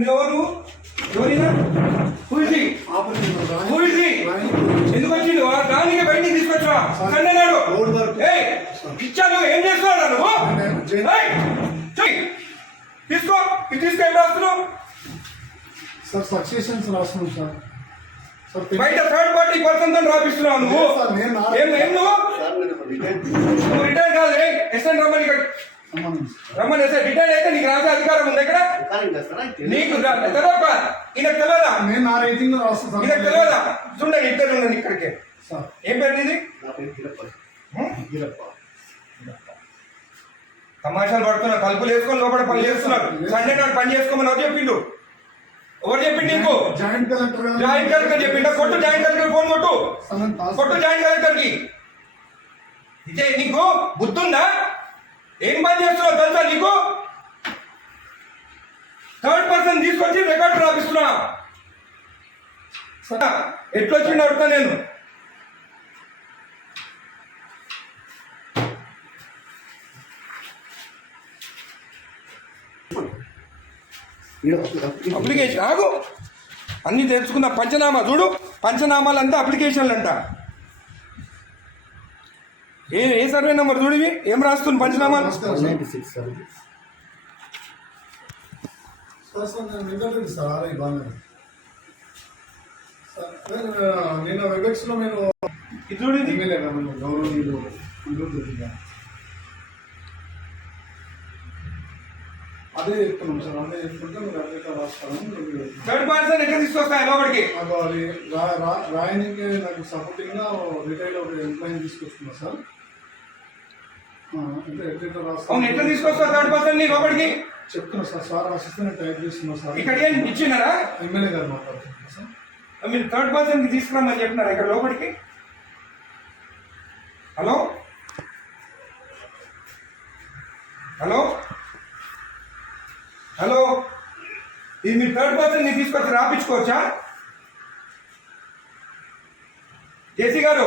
నువ్వెవరు? ఎవరినా? Is he? ఎందుకు వచ్చిండు? దానికి బయటికి తీసుకొచ్చా సండే నాడు రోడ్ వరకు. ఏయ్, ఇచ్చాను ఏం చేస్తున్నావు నువ్వు. తీసుకో. ఇది తీసుకో ఏం రాస్తున్నావు? సార్ సక్సెషన్స్ రాస్తున్నాం సార్. సార్ బయట థర్డ్ పార్టీ పర్సన్తో రాపిస్తున్నావు నువ్వు? ఏం ఏం నువ్వు? రిటైర్ కాదు ఎస్ఎన్ సార్. రమ్మని రిటైర్ అయితే నీకు రాసే అధికారం ఉంది ఇక్కడ నీకు తెలియక ఈయనకు తెలియదా నేను నా రేటింగ్లో రాస్తాను సార్. ఈయనకు తెలియదా చూడండి ఇద్దరు ఉండండి ఇక్కడికి. సార్. ఏం పేరు హ్మ్? తమాషాలు పడుతున్నా తలుపులు వేసుకొని లోపల పని చేస్తున్నారు. సండే నాడు పని చేసుకోమని ఎవరు చెప్పిండు? ఎవరు చెప్పిండు నీకు? జాయింట్ కలెక్టర్ జాయింట్ కలెక్టర్ చెప్పిండా? కొట్టు జాయింట్ కలెక్టర్ ఫోన్ కొట్టు. కొట్టు జాయింట్ కలెక్టర్కి ఇదే నీకు బుద్ధుందా? ఏం పని చేస్తున్నావు తెలుసా నీకు? థర్డ్ పర్సన్ తీసుకొచ్చి రికార్డు రాపిస్తున్నా. ఎట్లా వచ్చిండు అడుగుతా నేను. అప్లికేషన్ ఆగు. అన్ని తెలుసుకున్న పంచనామా చూడు. పంచనామాలంతా అప్లికేషన్లు అంట ఏ ఏ సర్వే నెంబర్ చూడు ఇవి? ఏం రాస్తుంది పంచనామాలు? నిన్న వెబెక్స్లో నేను ఇది చూడు ఇది. ఎమ్మెల్యే గారు గౌరవనీయులు. అదే చెప్తున్నాం సార్ అదే చెప్తుంటే మీరు అదే రాస్తాను థర్డ్ పర్సన్ ఎట్లా తీసుకొస్తాయి లోపలికి? నాకు అది రా- రా- రాయనికి నాకు సపోర్టింగ్గా రిటైల్ ఒక ఎంప్లాయీ తీసుకొస్తున్నా సార్ ఆ, అంటే ఎట్లా రాస్తాను అవును ఎట్లా తీసుకొస్తావు థర్డ్ పర్సన్ని లోపలికి? చెప్తున్నా సార్ సార్ నేను టైప్ చేస్తున్నా సార్. ఇక్కడ ఏం ఇచ్చినారా ఎమ్మెల్యే గారు మాట్లాడుతున్నా సార్. మీరు థర్డ్ పర్సన్కి తీసుకురామని చెప్పినారా ఇక్కడ లోపలికి? హలో? హలో? హలో? ఇది మీరు థర్డ్ పర్సన్ తీసుకొచ్చి రాపించుకోవచ్చా జేసీ గారు?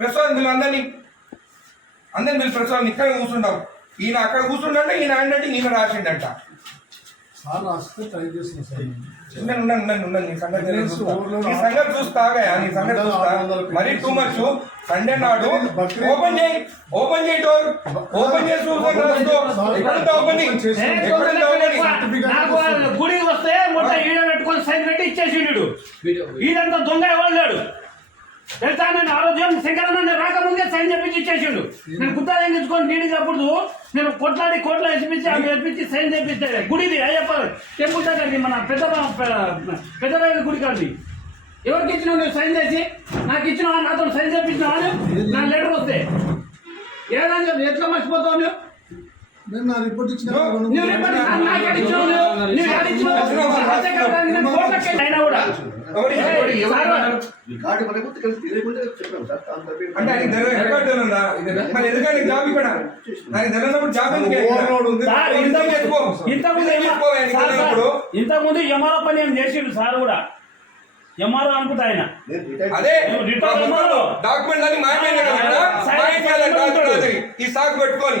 Prasad మీరు అందరినీ అందరిని మీరు ప్రసాద్ ఇక్కడ కూర్చుంటాం ఈయన అక్కడ కూర్చుండంటే ఈయన ఏంటంటే ఈయన రాసిండంట. సార్ రాస్తే ట్రై చేస్తున్నా సార్. నేను. ఉండండి ఉండండి ఉండండి ఉండండి నీ సంగతి చూస్తా. నీ సంగతి చూస్తాగా నీ సంగతి చూస్తా మరీ టూ మచ్ సండే నాడు ఓపెన్ చేయి ఓపెన్ చేయి డోర్ ఓపెన్ చేసి నాకు గుడికి వస్తే మొత్తం ఈడ పెట్టుకొని సైన్ పెట్టి ఇచ్చేసిండు. ఈడంతా దొంగ ఎవరు లేడు? తెలుసా నేను ఆరోగ్యం శంకరన్న రాకముందే సైన్ చెప్పించి ఇచ్చేసిండు. నేను గుత్తా తెగించుకొని నీడి నేను కొట్లాడి కోట్ల వేసిపించి అవి వేపించి సైన్ చేపిస్తే గుడిది అయ్యప్ప టెంపుల్ దగ్గరది మన పెద్ద పెద్ద గుడి కాదు ఎవరికి ఇచ్చినావు నువ్వు సైన్ చేసి నాకు ఇచ్చినావా? నాతో సైన్ చేపించినావా నా లెటర్ వస్తే. ఏదని చెప్పి ఎట్లా మర్చిపోతావు నువ్వు? నేను నా రిపోర్ట్ ఇచ్చిన నువ్వు రేపటి నాకు నాకు ఏడు ఇచ్చినావు నువ్వు? నేను అయినా కూడా. రికార్డు మనకు తెలియకుండా సార్ అంటే ఆయన రికార్డు ఉందా? మరి ఎందుకంటే జాబ్ ఇక్కడ? నాకు తెలియనప్పుడు జాబ్. ఇంతకుముందు. ఇంతకుముందు యమాల పని ఏం చేసిండు సార్ కూడా? యమాల అనుకుంటా ఆయన. అదే. డాక్యుమెంట్ అన్ని మాయమైనా ఈ సాకు పెట్టుకొని.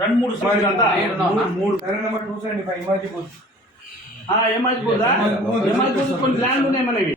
రెండు మూడు మూడు మూడు. సరే నెంబర్ టూ సెవెంటీ ఫైవ్ ఇమాజిబుల్ ఏమాజిపోదా ఏమాజిపోతే కొన్ని ల్యాండ్ ఉన్నాయి మనవి.